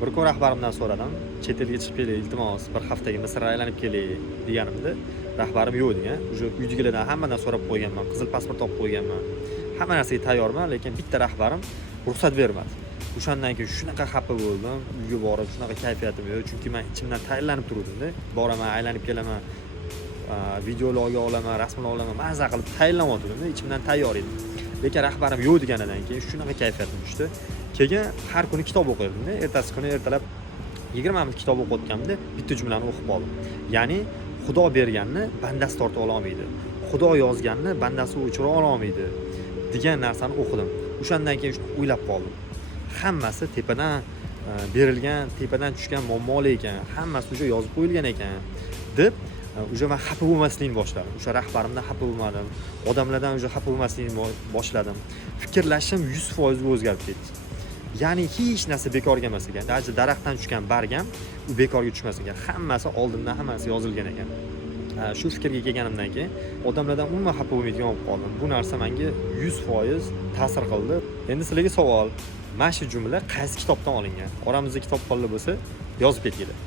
Bir kun rahbarimdan so'radim. Chet elga chiqib keling, iltimos, bir haftaga Misrga aylanib keling deganimda, rahbarim yo'q degan. Uje uydagilardan hammadan so'rab qo'yganman, qizil pasport olib qo'yganman. Hamma narsaga tayyorman, lekin bitta rahbarim ruxsat bermadi. O'shandan keyin shunaqa xafa bo'ldim. Uyga borib shunaqa kayfiyatim yo'q, chunki men ichimdan tayyorlanib turuvdim-da. Boraman, aylanib kelaman, videolarga olaman, rasmlar olaman, maza qilib tayyorlanayotgandim-da, ichimdan tayyor edim. Lekin rahbarim yo'q deganidan keyin shunaqa kayfiyatim tushdi. Keyin har kuni kitob o'qirdim-da. Ertasi kuni ertalab 20 minut kitob o'qiyotganimda bitta jumlani o'qib qoldim. Ya'ni Xudo berganni bandasi tortib ola olmaydi. Xudo yozganni bandasi o'chira olmaydi degan narsani o'qidim. O'shandan keyin o'ylab qoldim. Hammasi tepadan berilgan, tepadan tushgan muammolar ekan. Hammasi o'sha yozib qo'yilgan ekan deb o'sha men xafa bo'lmaslikni boshladim. O'sha rahbarimdan xafa bo'lmadim. Odamlardan o'sha xafa bo'lmaslikni boshladim. Fikrlashim 100% ga o'zgarib ketdi. Ya'ni hech narsa bekorga emas ekan. Даже daraxtdan tushgan barg ham u bekorga tushmas ekan. Hammasi oldindan hammasi yozilgan ekan. Shu fikrga kelganimdan keyin odamlardan umuman xafa bo'lmaydigan bo'lib qoldim. Bu narsa menga 100% ta'sir qildi. Endi sizlarga savol. Mana shu jumla qaysi kitobdan olingan? Oramizda kitob qolib bo'lsa, yozib ketinglar.